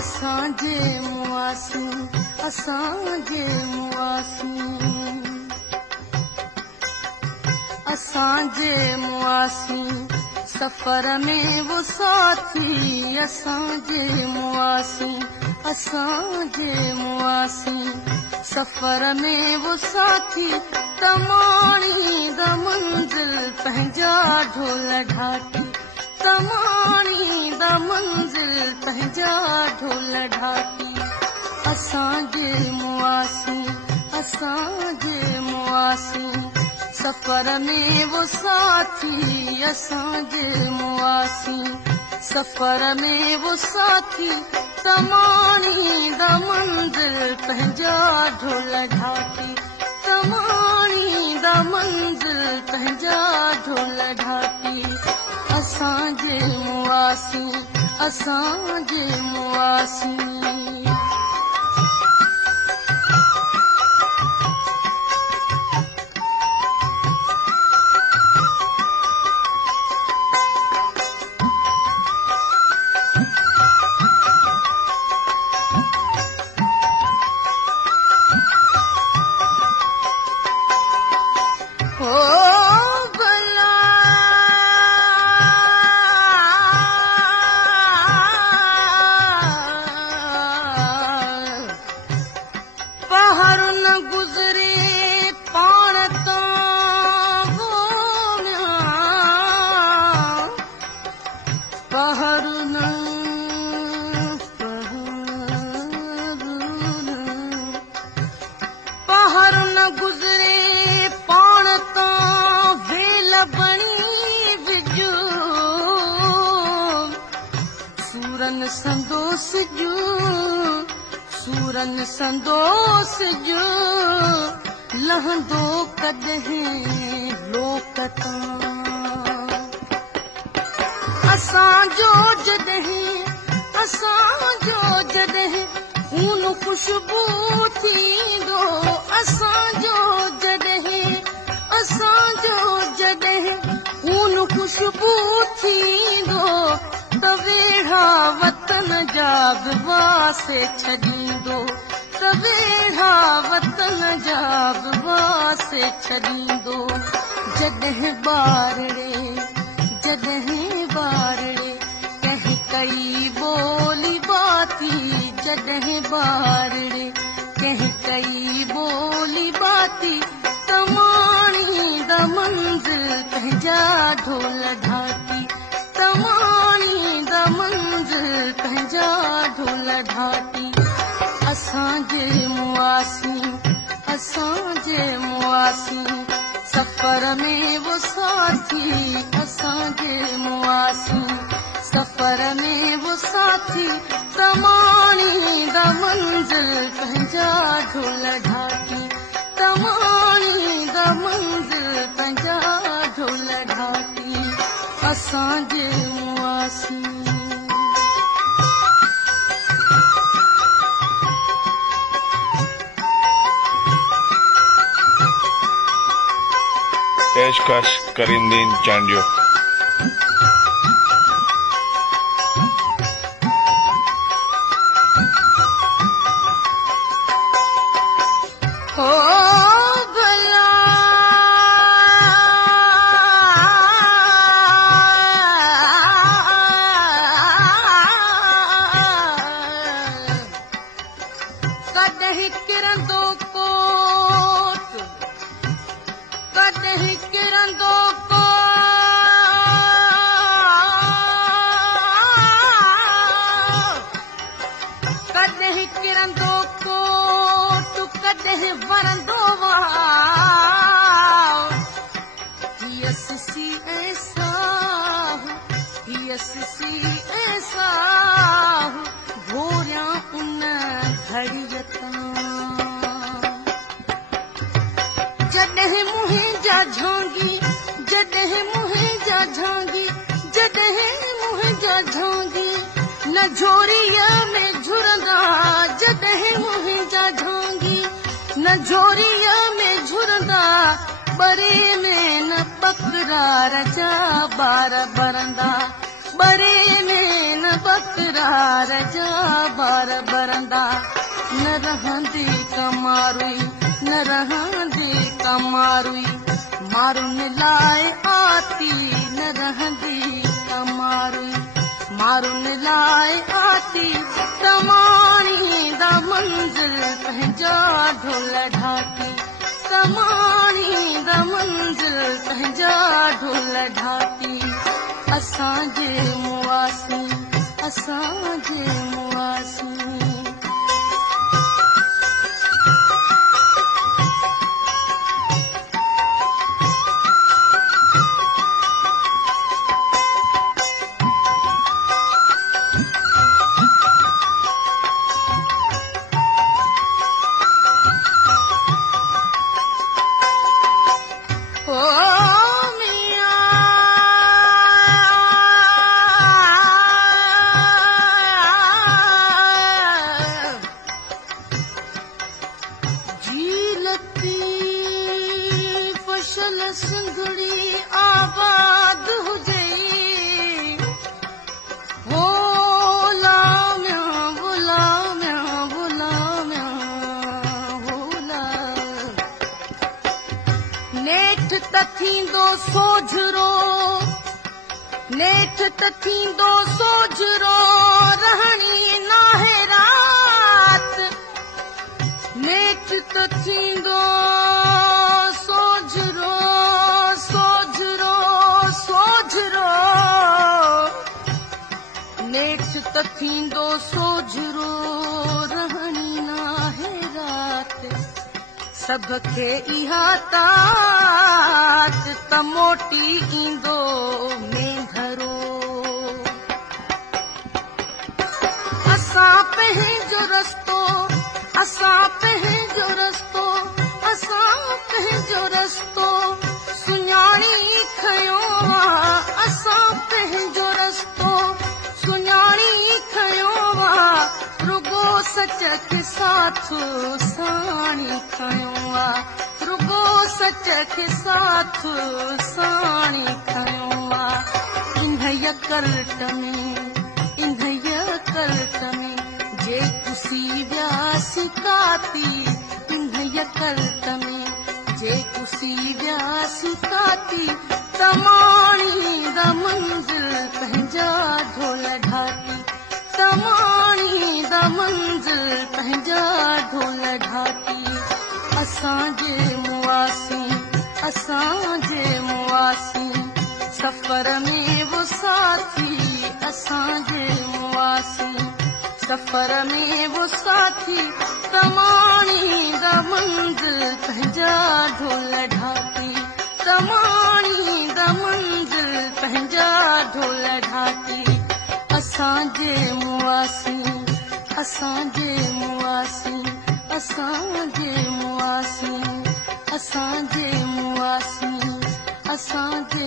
असांजे मुआसी असांजे मुआसी असांजे मुआसी सफ़र में वो साथी असांजे मुआसी असांजे मुआसी सफ़र में वो साथी तमाणी द मंज़िल पंहिंजा ढोल ढाकी तमाणी द मंज़िल पंहिंजा ढोल ढाकी असांजे मुआसी असांजे मुआसी सफ़र में वो साथी असांजे मुआसी सफ़र में वो साथी तमाणी द मंज़िल पंहिंजा ढोल ढाकी तमाणी द मंज़िल पंहिंजा ढोल ढाकी असांजे मुआसी असांजे मुआसी सूरन संदोस जो लहंदो कॾहिं लोकता असांजो जॾहिं खून खुशबू थींदो असांजो जॾहिं खून खुशबू थींदो त वेढ़ा वतन जा बि वासे छॾींदो त वेढ़ा वतन जा बि वासे छॾींदो जॾहिं ॿारड़े कंहिं कई ॿोली बाती जॾहिं ॿारड़े कंहिं कई ॿोली बाती तमाणी द मंज़िल पंहिंजा ढोल ढाकी तमाणी द मंज़िल पंहिंजा ढोल ढाकी असांजे मुआसी सफ़र में वो साथी असांजे मुआसी सफ़र में वो साथी तमाणी द मंज़िल पंहिंजा ढोल ढाकी तमाणी द मंज़िल पंहिंजा ढोल ढाकी असांजे मुआसी पेशकश करीमदीन चांडियो नझोरिया में झुरंदा जॾहिं मुंहिंजा झांगी नझोरिया में झुरंदा बरे में न पकड़ा रजा बार बरंदा बरे में न बकरार जा बार बरंदा न रहंदी कमारुई न रहंदी कमारुई मारुन लाए आती न रहंदी कमारुई मारुन लाए आती तमाणी दा मंजिल पंहिंजा ढोल ढाकी तमाणी दा मंजिल पंहिंजा ढोल ढाकी असांजे मुआसी असांजे मुआसी सिंधड़ी आबाद हुजे होला म्या बोला होला नेठ त थींदो सोझरो नेठ त थींदो सोझरो रहणी नाहे रात नेठ त थींदो नेठ त थींदो सोझरो रहणी नाहे रात सभ खे इहा तात त मोटी ईंदो मेंघरो असां पंहिंजो रस्तो असां पंहिंजो रस्तो असां पंहिंजो रस्तो सुञाणी खयो असां पंहिंजो रस्तो सुञाणी खयो रुगो सच खे साथ साणी खयो रुगो सच खे साथ साणी खयो इन्हैया करट में जे कुसी व्यासी काती इन्हैया करट में जे कुसी व्यासी काती तमाणी दा मंजिल पंहिंजा ढोल ढाकी तमाणी दा मंजिल पंहिंजा ढोल ढाकी असांजे मुआसी सफ़र में वो साथी असांजे मुआसी सफ़र में वो साथी तमाणी दा मंजिल पंहिंजा ढोल ढाकी तमाणी दा मंजिल पंहिंजा ढोल ढाकी असांजे मुआसी असांजे मुआसी असांजे मुआसी असांजे मुआसी असांजे